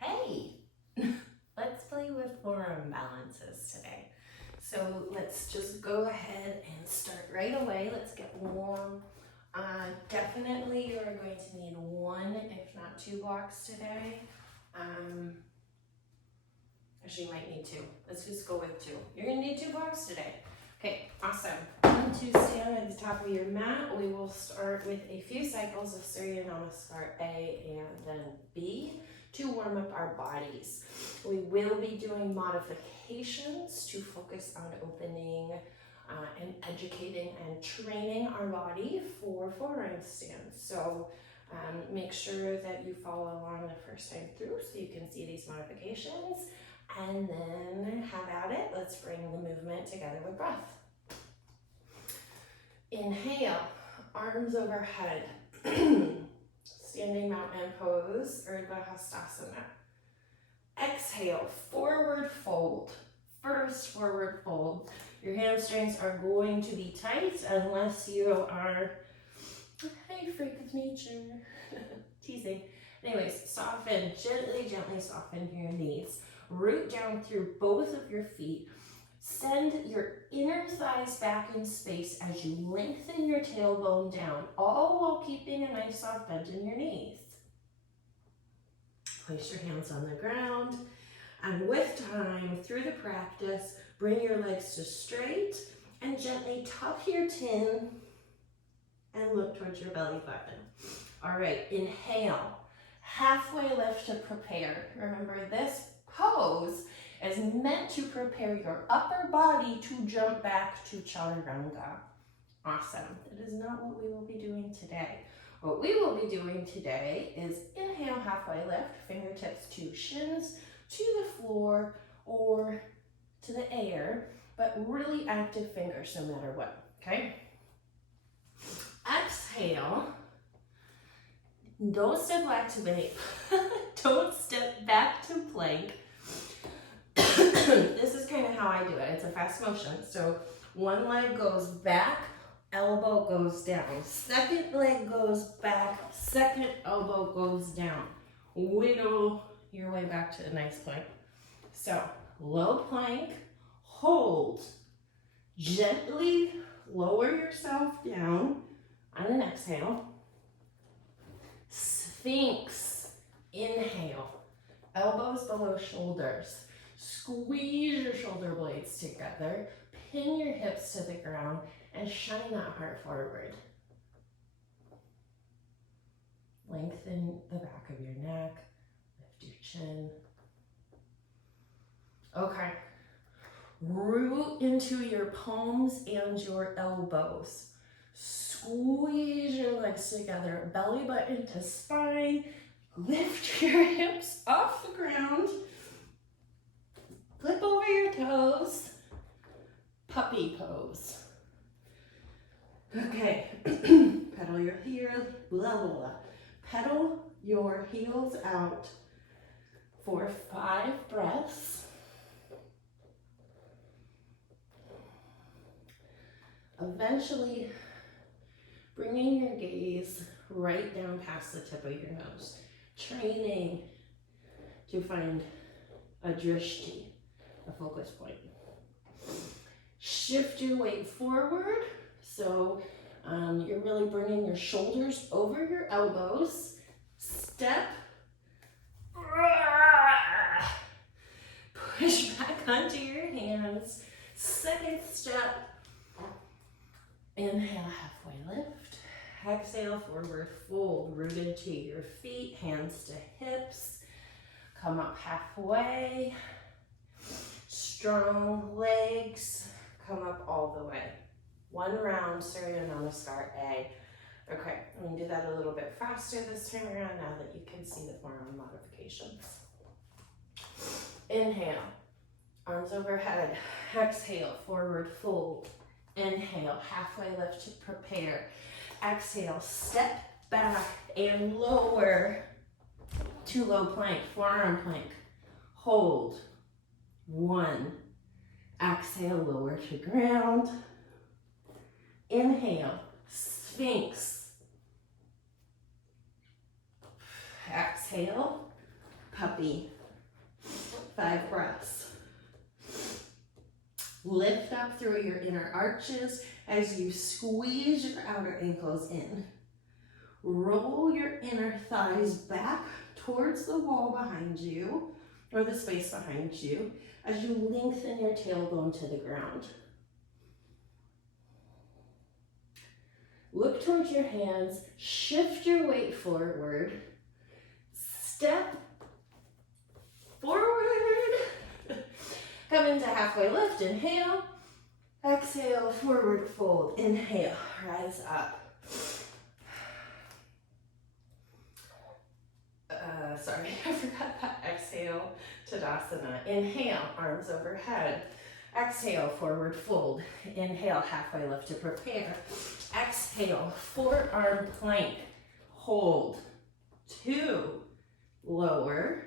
Hey, let's play with forearm balances today. So let's just go ahead and start right away. Let's get warm. Definitely you are going to need one, if not two blocks today. Actually, you might need two. Let's just go with two. You're gonna need 2 blocks today. Okay, awesome. 1, 2, stand at the top of your mat. We will start with a few cycles of Surya Namaskar A and then B to warm up our bodies. We will be doing modifications to focus on opening and educating and training our body for forearm stands. So make sure that you follow along the first time through so you can see these modifications. And then have at it. Let's bring the movement together with breath. Inhale, arms overhead. Standing mountain pose, Urdhva Hastasana. Exhale, forward fold. First forward fold. Your hamstrings are going to be tight unless you are, hey, freak of nature. Teasing. Anyways, soften, gently soften your knees. Root down through both of your feet. Send your inner thighs back in space as you lengthen your tailbone down, all while keeping a nice soft bend in your knees. Place your hands on the ground, and with time, through the practice, bring your legs to straight and gently tuck your chin and look towards your belly button. All right, inhale, halfway lift to prepare. Remember, this pose is meant to prepare your upper body to jump back to chaturanga. Awesome. That is not what we will be doing today. What we will be doing today is inhale, halfway lift, fingertips to shins, to the floor or to the air, but really active fingers no matter what, okay? Exhale. Don't step back to plank. Don't step back to plank. This is kind of how I do it. It's a fast motion. So one leg goes back, elbow goes down. Second leg goes back, second elbow goes down. Wiggle your way back to a nice plank. So low plank, hold. Gently lower yourself down on an exhale. Sphinx, inhale. Elbows below shoulders. Squeeze your shoulder blades together, pin your hips to the ground, and shine that heart forward. Lengthen the back of your neck, lift your chin. Okay, root into your palms and your elbows. Squeeze your legs together, belly button to spine. Lift your hips off the ground. Flip over your toes, puppy pose. Okay, pedal your heels, blah, blah, blah. Pedal your heels out for 5 breaths. Eventually, bringing your gaze right down past the tip of your nose. Training to find a drishti, a focus point. Shift your weight forward, so you're really bringing your shoulders over your elbows. Step, push back onto your hands. Second step, inhale, halfway lift. Exhale, forward fold, rooted to your feet, hands to hips. Come up halfway. Strong legs, come up all the way. 1 round, Surya Namaskar A. Okay, I'm gonna do that a little bit faster this time around now that you can see the forearm modifications. Inhale, arms overhead. Exhale, forward fold. Inhale, halfway lift to prepare. Exhale, step back and lower to low plank, forearm plank. Hold. 1. Exhale, lower to ground. Inhale, Sphinx. Exhale, puppy. 5 breaths. Lift up through your inner arches as you squeeze your outer ankles in. Roll your inner thighs back towards the wall behind you, or the space behind you, as you lengthen your tailbone to the ground. Look towards your hands, shift your weight forward, step forward, come into halfway lift, inhale, exhale, forward fold, inhale, rise up. Sorry, I forgot that. Exhale, Tadasana. Inhale, arms overhead. Exhale, forward fold. Inhale, halfway lift to prepare. Exhale, forearm plank. Hold. 2, lower.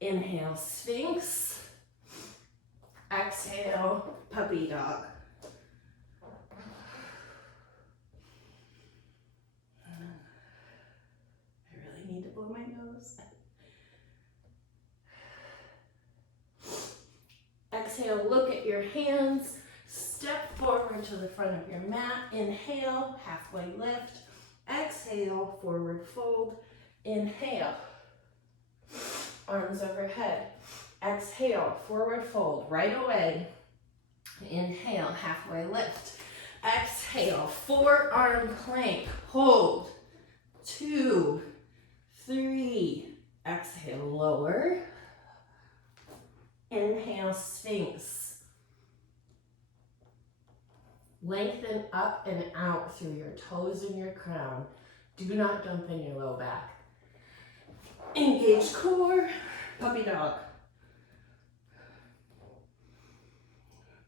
Inhale, Sphinx. Exhale, puppy dog. Need to blow my nose. Exhale, look at your hands. Step forward to the front of your mat. Inhale, halfway lift. Exhale, forward fold. Inhale, arms overhead. Exhale, forward fold, right away. Inhale, halfway lift. Exhale, forearm plank. Hold. 2, 3, exhale, lower. Inhale, Sphinx. Lengthen up and out through your toes and your crown. Do not dump in your low back. Engage core, puppy dog.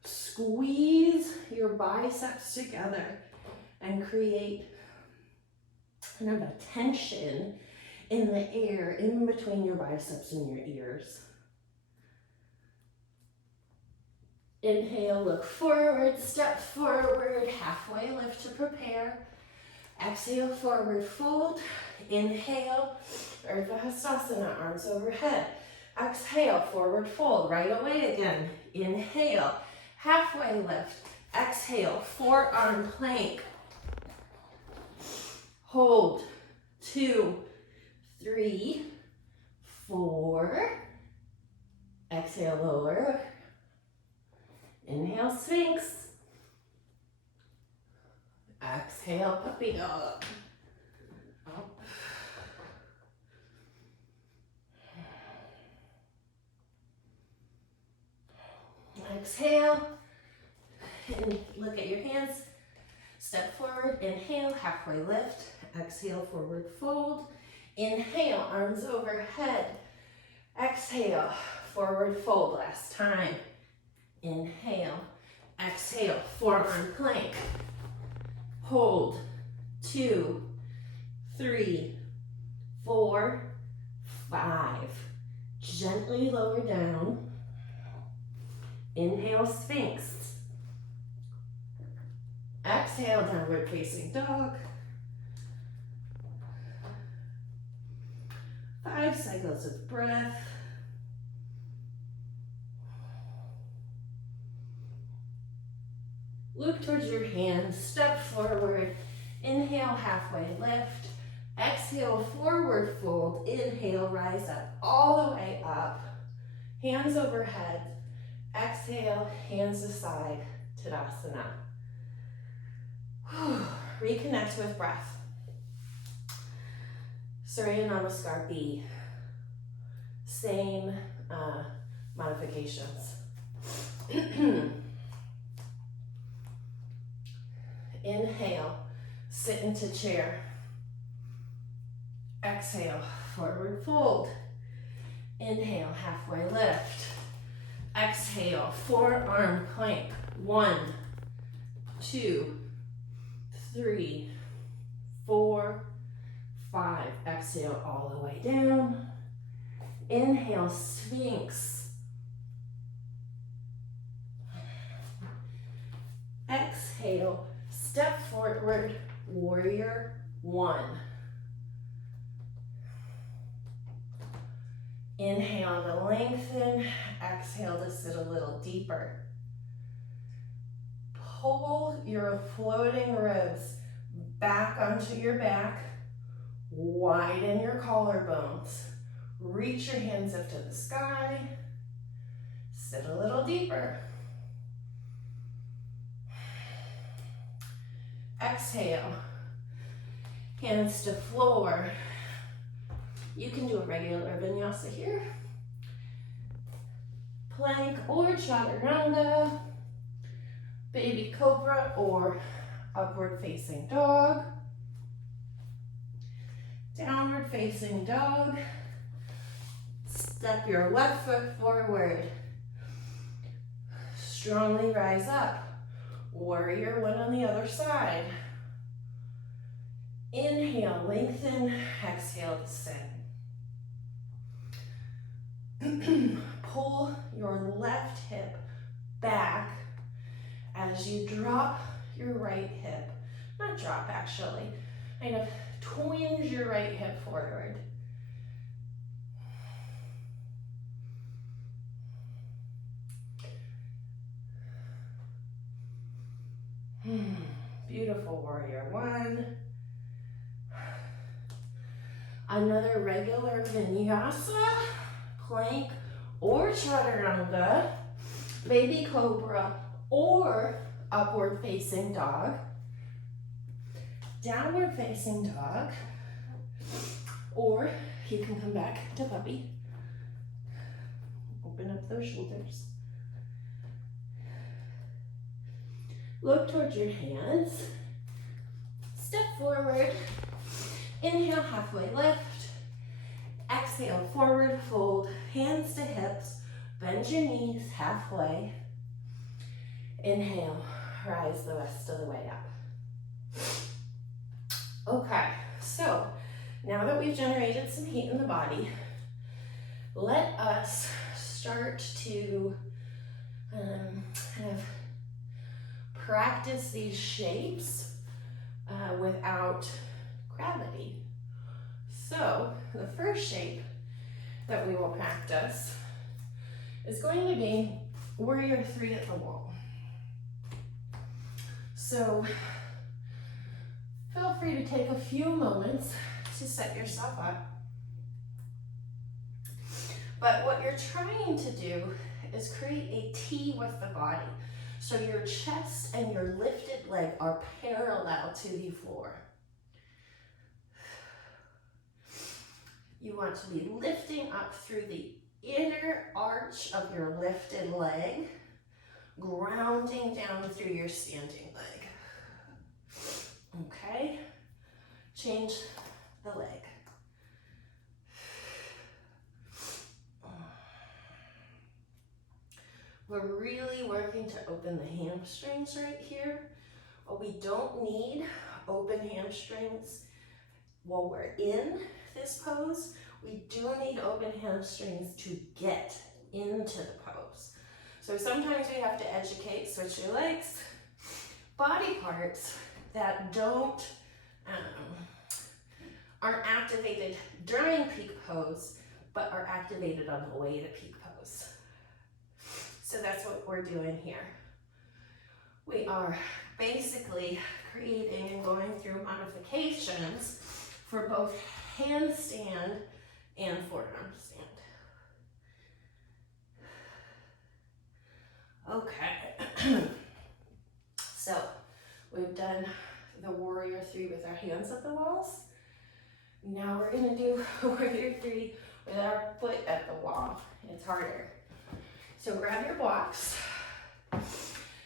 Squeeze your biceps together and create kind of a tension in the air in between your biceps and your ears. Inhale, look forward, step forward, halfway lift to prepare. Exhale, forward fold. Inhale, Urdhva Hastasana, arms overhead. Exhale, forward fold, right away again. Inhale, halfway lift. Exhale, forearm plank. Hold. 2, 3, 4. Exhale, lower. Inhale, Sphinx. Exhale, puppy dog. Exhale, and look at your hands. Step forward, inhale, halfway lift. Exhale, forward fold. Inhale, arms overhead. Exhale, forward fold, last time. Inhale, exhale, forearm plank. Hold. 2, 3, 4, 5. Gently lower down. Inhale, Sphinx. Exhale, downward facing dog. 5 cycles of breath. Look towards your hands, step forward. Inhale, halfway lift. Exhale, forward fold. Inhale, rise up, all the way up. Hands overhead. Exhale, hands aside, Tadasana. Reconnect with breath. Surya Namaskar B. Same modifications. Inhale, sit into chair. Exhale, forward fold. Inhale, halfway lift. Exhale, forearm plank. 1, 2, 3, 4, 5. Exhale all the way down. Inhale, Sphinx. Exhale, step forward, warrior 1. Inhale to lengthen, exhale to sit a little deeper. Pull your floating ribs back onto your back, widen your collarbones, reach your hands up to the sky, sit a little deeper. Exhale, hands to floor. You can do a regular vinyasa here. Plank or chaturanga, baby cobra or upward facing dog, downward facing dog. Step your left foot forward. Strongly rise up. Warrior one on the other side. Inhale, lengthen, exhale, descend. Pull your left hip back as you drop your right hip. Not drop actually, kind of twinge your right hip forward. Beautiful, warrior one. Another regular vinyasa, plank or chaturanga, baby cobra or upward facing dog, downward facing dog, or you can come back to puppy. Open up those shoulders. Look towards your hands. Step forward. Inhale, halfway lift. Exhale, forward fold. Hands to hips. Bend your knees halfway. Inhale, rise the rest of the way up. Okay, so now that we've generated some heat in the body, let us start to kind of practice these shapes without gravity. So the first shape that we will practice is going to be warrior three at the wall. So feel free to take a few moments to set yourself up. But what you're trying to do is create a T with the body. So your chest and your lifted leg are parallel to the floor. You want to be lifting up through the inner arch of your lifted leg, grounding down through your standing leg. Okay? Change the leg. We're really working to open the hamstrings right here, but we don't need open hamstrings while we're in this pose. We do need open hamstrings to get into the pose. So sometimes we have to educate, switch your legs. Body parts that aren't activated during peak pose, but are activated on the way to peak pose. So that's what we're doing here. We are basically creating and going through modifications for both handstand and forearm stand. Okay. So we've done the warrior three with our hands at the walls. Now we're gonna do warrior three with our foot at the wall. It's harder. So grab your blocks,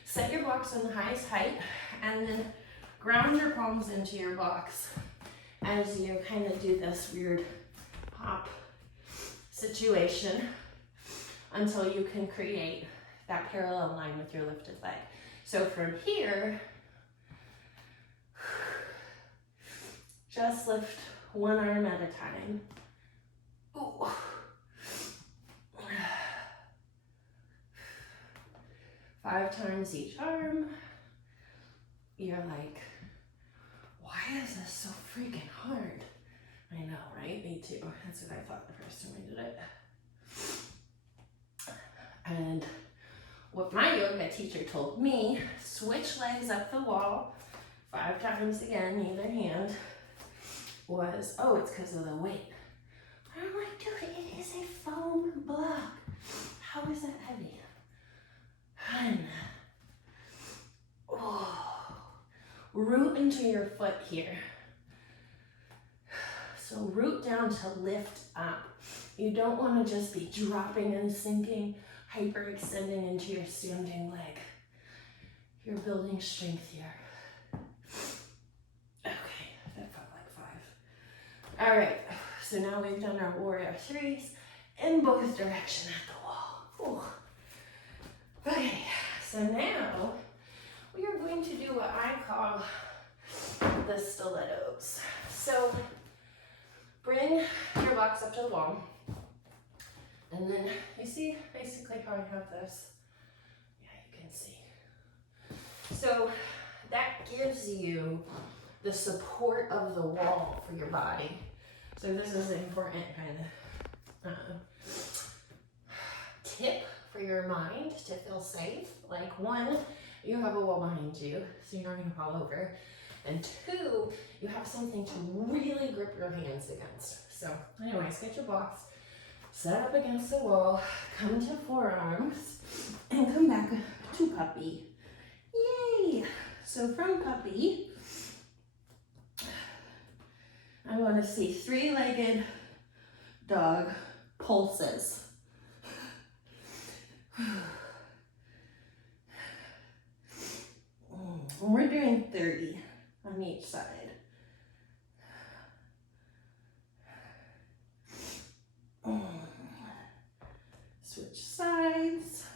set your blocks on the highest height, and then ground your palms into your blocks as you kind of do this weird hop situation until you can create that parallel line with your lifted leg. So from here, just lift one arm at a time. Ooh. 5 times each arm. You're like, why is this so freaking hard? I know, right? Me too. That's what I thought the first time I did it. And what my yoga teacher told me, switch legs up the wall 5 times again, either hand, was, oh, it's because of the weight. I'm like, dude, it is a foam block. How is that heavy? Hun. Oh. Root into your foot here. So root down to lift up. You don't want to just be dropping and sinking, hyperextending into your standing leg. You're building strength here. Okay, that felt like 5. All right, so now we've done our warrior 3s in both directions at the wall. Ooh. Okay, so now we are going to do what I call the stilettos. So bring your box up to the wall. And then you see basically how I have this? Yeah, you can see. So that gives you the support of the wall for your body. So this is an important kind of tip for your mind to feel safe. Like 1, you have a wall behind you, so you're not going to fall over. And 2, you have something to really grip your hands against. So anyways, get your box, set up against the wall, come to forearms, and come back to puppy. Yay! So from puppy, I want to see 3-legged dog pulses. We're doing 30 on each side. Switch sides.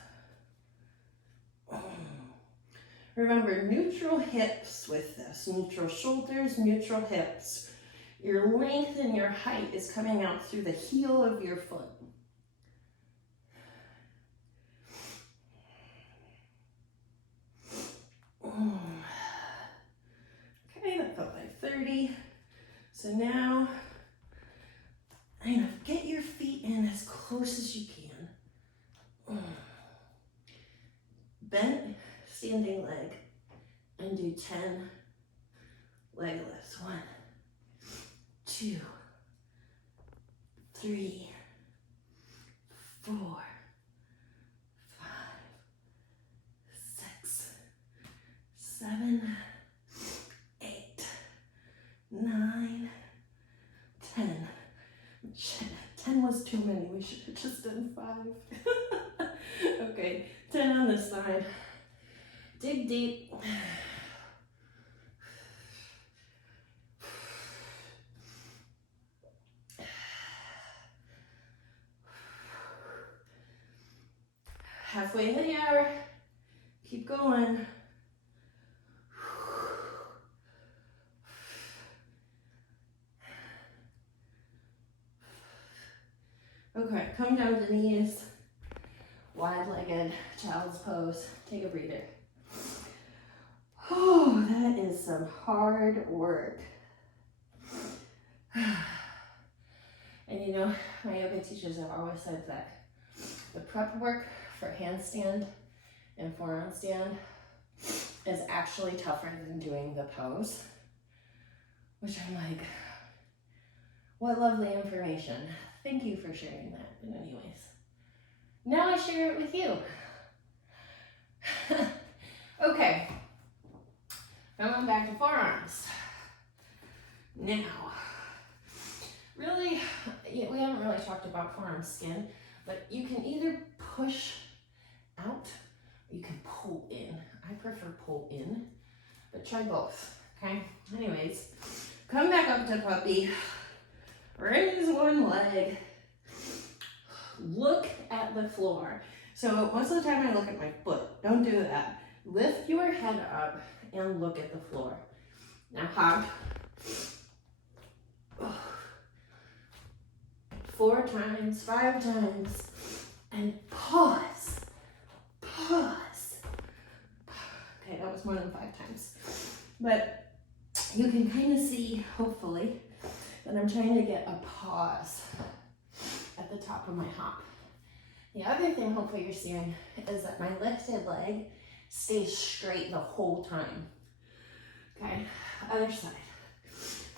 Remember, neutral hips with this. Neutral shoulders, neutral hips. Your length and your height is coming out through the heel of your foot. Okay, that felt like 30. So now, get your feet in as close as you can. Bent standing leg and do 10 leg lifts. 1, 2, 3, 4, 5, 6, 7, 8, 9, 10. Shit, 10 was too many. We should have just done 5. Okay, 10 on this side. Dig deep. Halfway there. Keep going. Okay, come down to knees. Wide-legged child's pose. Take a breather. Oh, that is some hard work. And my yoga teachers have always said that the prep work for handstand and forearm stand is actually tougher than doing the pose. Which I'm like, what lovely information. Thank you for sharing that. But anyways, now I share it with you. Okay, going back to forearms. Now, really, we haven't really talked about forearm skin, but you can either push out or you can pull in. I prefer pull in, but try both, okay? Anyways, come back up to puppy. Raise one leg. Look at the floor. So most of the time I look at my foot. Don't do that. Lift your head up and look at the floor. Now hop. 4 times, 5 times, and pause. Pause. Okay, that was more than 5 times. But you can kind of see, hopefully, that I'm trying to get a pause at the top of my hop. The other thing hopefully you're seeing is that my lifted leg stays straight the whole time. Okay, other side.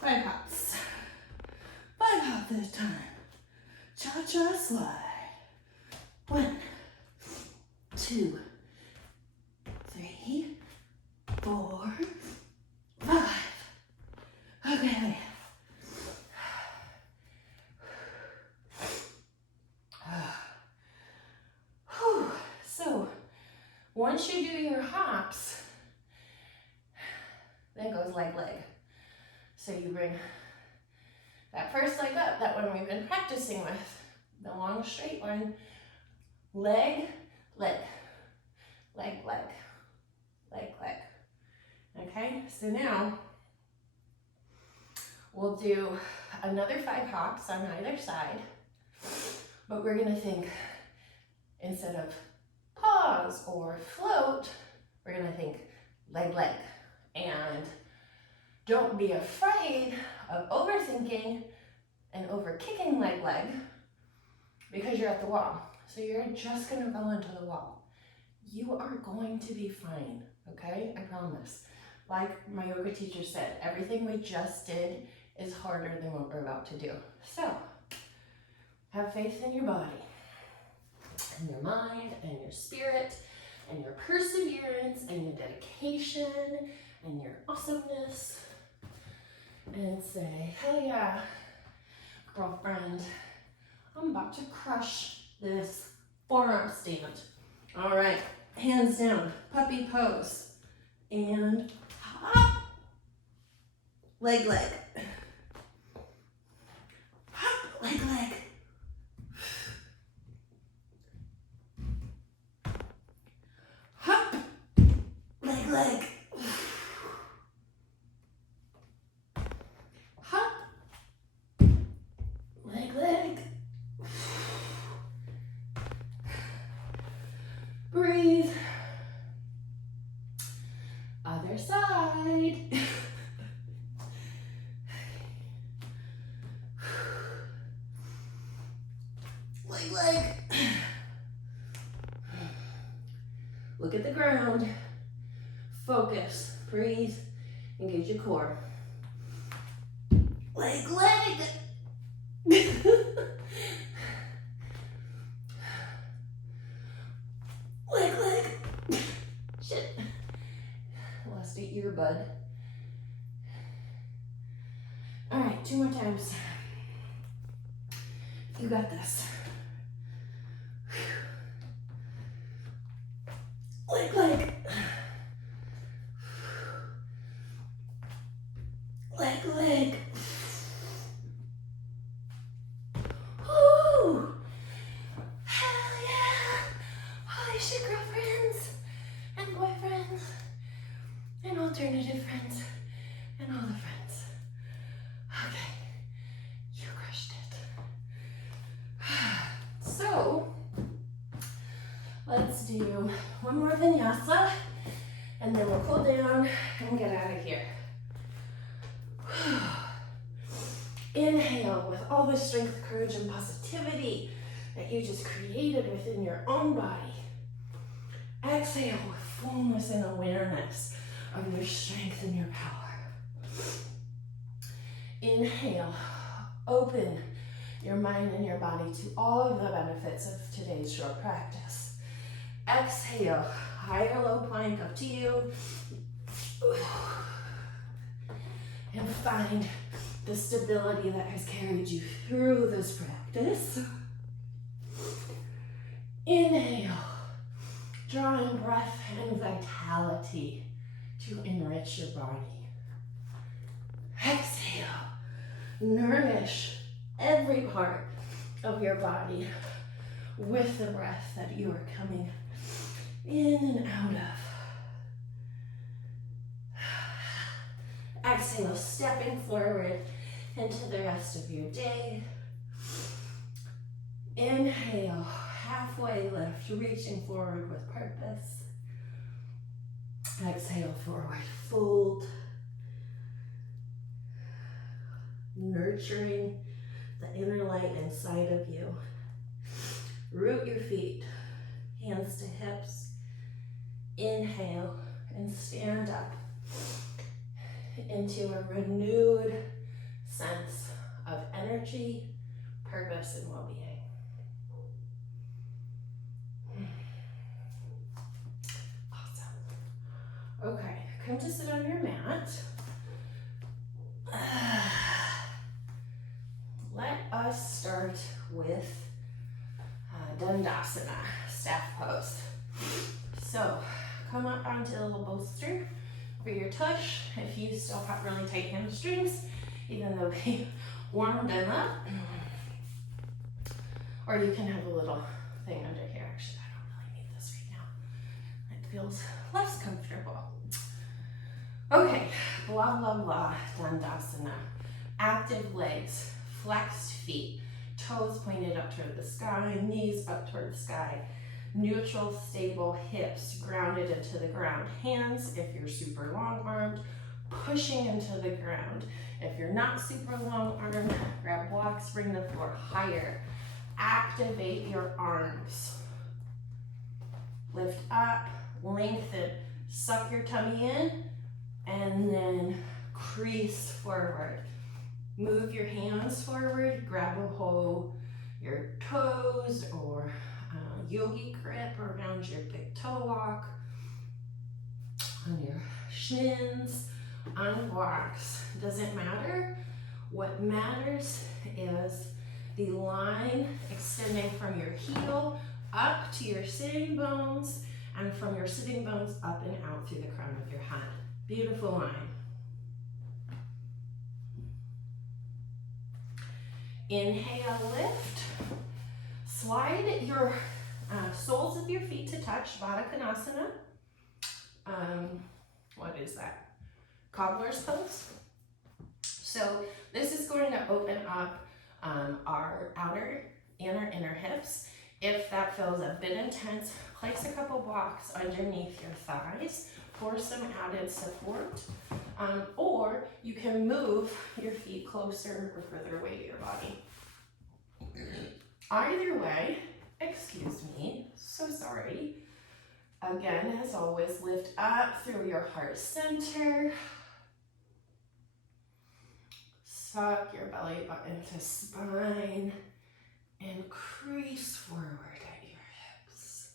5 hops. 5 hops at a time. Cha-cha slide. 1, 2, 3, 4, 5. Okay. So, once you do your hops, then goes leg. So you bring that first leg up, that one we've been practicing with, the long straight line, leg, leg. Okay, so now we'll do another 5 hops on either side, but we're gonna think, instead of pause or float, we're gonna think leg. And don't be afraid of overthinking and over kicking leg, because you're at the wall. So you're just gonna go into the wall. You are going to be fine, okay? I promise. Like my yoga teacher said, everything we just did is harder than what we're about to do. So, have faith in your body, and your mind, and your spirit, and your perseverance, and your dedication, and your awesomeness. And say, hell yeah, girlfriend, I'm about to crush this forearm stand. All right, hands down, puppy pose. And hop, leg. Hop, leg. Hop, leg. Hop, leg. Breathe. Other side. Leg. Look at the ground. Focus. Breathe. Engage your core. Leg. Leg. Shit. Lost an earbud. All right, 2 more times. You got this. Leg. Leg. Woo! Hell yeah! Holy shit, girlfriends and boyfriends and alternative friends and all the friends. Okay, you crushed it. So, let's do one more vinyasa, and then we'll cool down and get out of here. Inhale with all the strength, courage, and positivity that you just created within your own body. Exhale with fullness and awareness of your strength and your power. Inhale, open your mind and your body to all of the benefits of today's short practice. Exhale, high or low plank, up to you. And find the stability that has carried you through this practice. Inhale, drawing breath and vitality to enrich your body. Exhale, nourish every part of your body with the breath that you are coming in and out of. Exhale, stepping forward into the rest of your day. Inhale, halfway lift, reaching forward with purpose. Exhale, forward fold. Nurturing the inner light inside of you. Root your feet, hands to hips. Inhale and stand up into a renewed sense of energy, purpose, and well-being. Awesome. Okay, come to sit on your mat. Let us start with Dandasana, staff pose. So, come up onto a little bolster for your tush. If you still have really tight hamstrings, even though we warmed them up. Or you can have a little thing under here. Actually, I don't really need this right now. It feels less comfortable. Okay, blah, blah, blah, Dandasana. Active legs, flexed feet, toes pointed up toward the sky, knees up toward the sky. Neutral, stable hips grounded into the ground. Hands, if you're super long-armed, pushing into the ground. If you're not super long-armed, grab blocks, bring the floor higher. Activate your arms. Lift up, lengthen, suck your tummy in, and then crease forward. Move your hands forward, grab a hold your toes or yogi grip around your big toe walk, on your shins, on blocks. Doesn't matter. What matters is the line extending from your heel up to your sitting bones and from your sitting bones up and out through the crown of your head. Beautiful line. Inhale, lift. Slide your soles of your feet to touch, Baddha Konasana. What is that? Cobbler's pose. So this is going to open up our outer and our inner hips. If that feels a bit intense, place a couple blocks underneath your thighs for some added support. Or you can move your feet closer or further away to your body. Either way, excuse me, so sorry. Again, as always, lift up through your heart center. Suck your belly button to spine and crease forward at your hips.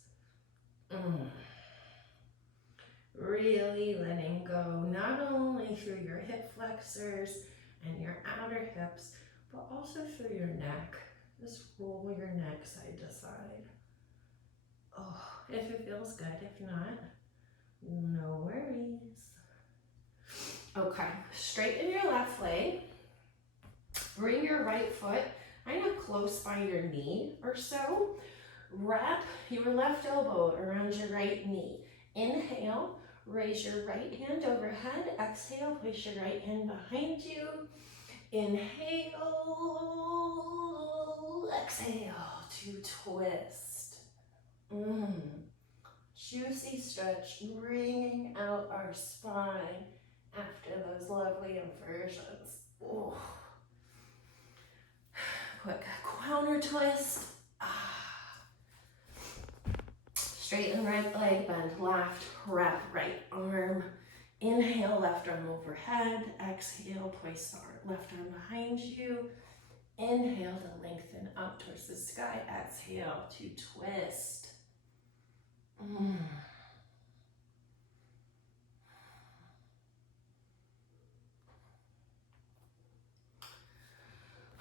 Really letting go, not only through your hip flexors and your outer hips, but also through your neck. Just roll your neck side to side. Oh, if it feels good, if not, no worries. Okay, straighten your left leg. Bring your right foot kind of close by your knee or so. Wrap your left elbow around your right knee. Inhale, raise your right hand overhead. Exhale, place your right hand behind you. Inhale, exhale to twist. Juicy stretch, bringing out our spine after those lovely inversions. Ooh. Quick counter twist. Straighten right leg, bend left, wrap right arm. Inhale, left arm overhead. Exhale, place the left arm behind you. Inhale to lengthen up towards the sky. Exhale to twist.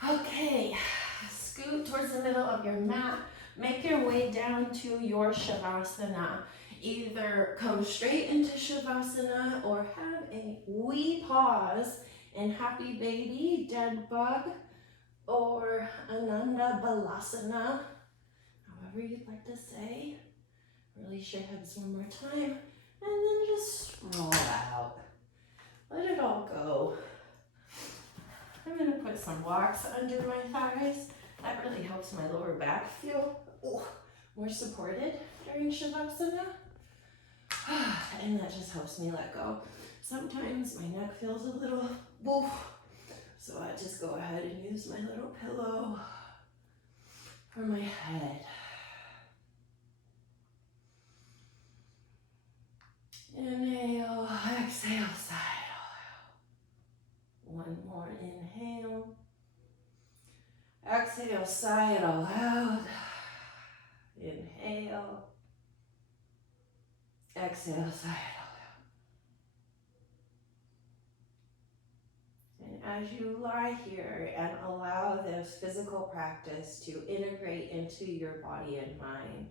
Okay, scoot towards the middle of your mat. Make your way down to your Shavasana. Either come straight into Shavasana or have a wee pause in Happy Baby, Dead Bug, or Ananda Balasana, however you'd like to say. Release your hips one more time, and then just roll out. Let it all go. I'm going to put some blocks under my thighs. That really helps my lower back feel more supported during Shavasana. And that just helps me let go. Sometimes my neck feels a little woof, so I just go ahead and use my little pillow for my head. Exhale, sigh it all out. Inhale. Exhale, sigh it all out. And as you lie here and allow this physical practice to integrate into your body and mind,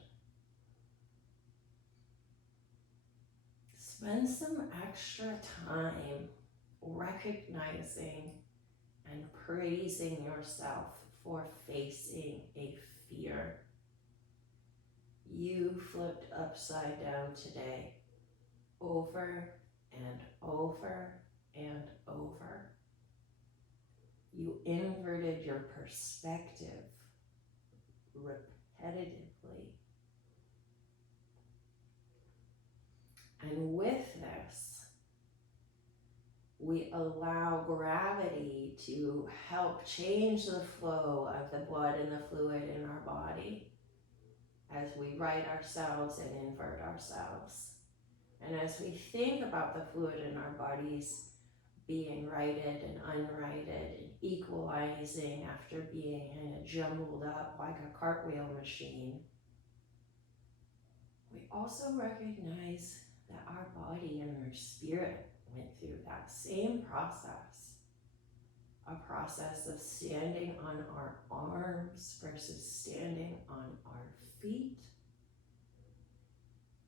spend some extra time recognizing and praising yourself for facing a fear. You flipped upside down today, over and over and over. You inverted your perspective repetitively. And with this, we allow gravity to help change the flow of the blood and the fluid in our body as we right ourselves and invert ourselves. And as we think about the fluid in our bodies being righted and unrighted and equalizing after being kind of jumbled up like a cartwheel machine, we also recognize that our body and our spirit went through that same process. A process of standing on our arms versus standing on our feet.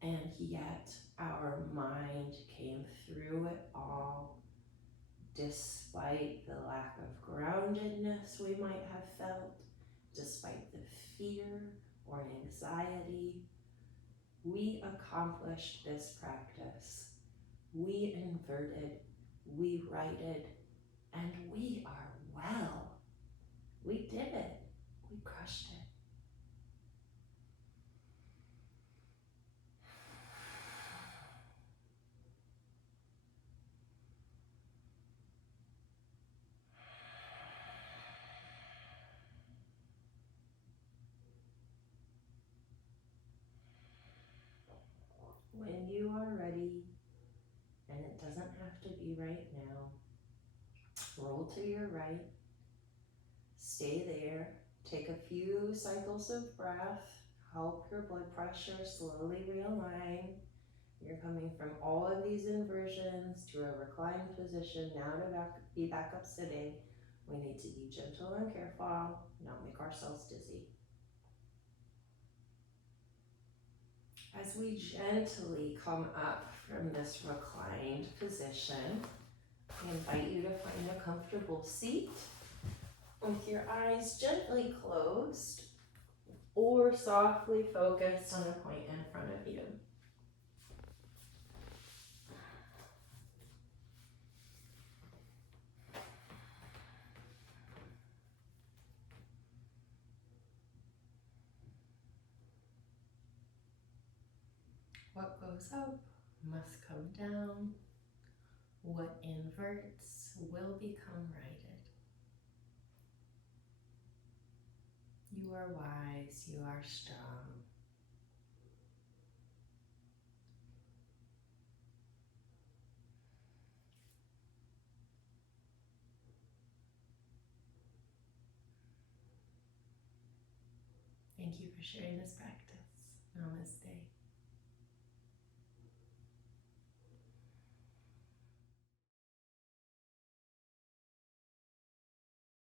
And yet our mind came through it all, despite the lack of groundedness we might have felt, despite the fear or anxiety. We accomplished this practice. We inverted, we righted, and we are well. We did it. We crushed it. When you are ready, and it doesn't have to be right now, roll to your right, stay there, take a few cycles of breath, help your blood pressure slowly realign. You're coming from all of these inversions to a reclined position, now to be back up sitting. We need to be gentle and careful, not make ourselves dizzy. As we gently come up from this reclined position, I invite you to find a comfortable seat with your eyes gently closed or softly focused on a point in front of you. What goes up must come down. What inverts will become righted. You are wise, you are strong. Thank you for sharing this practice. Namaste.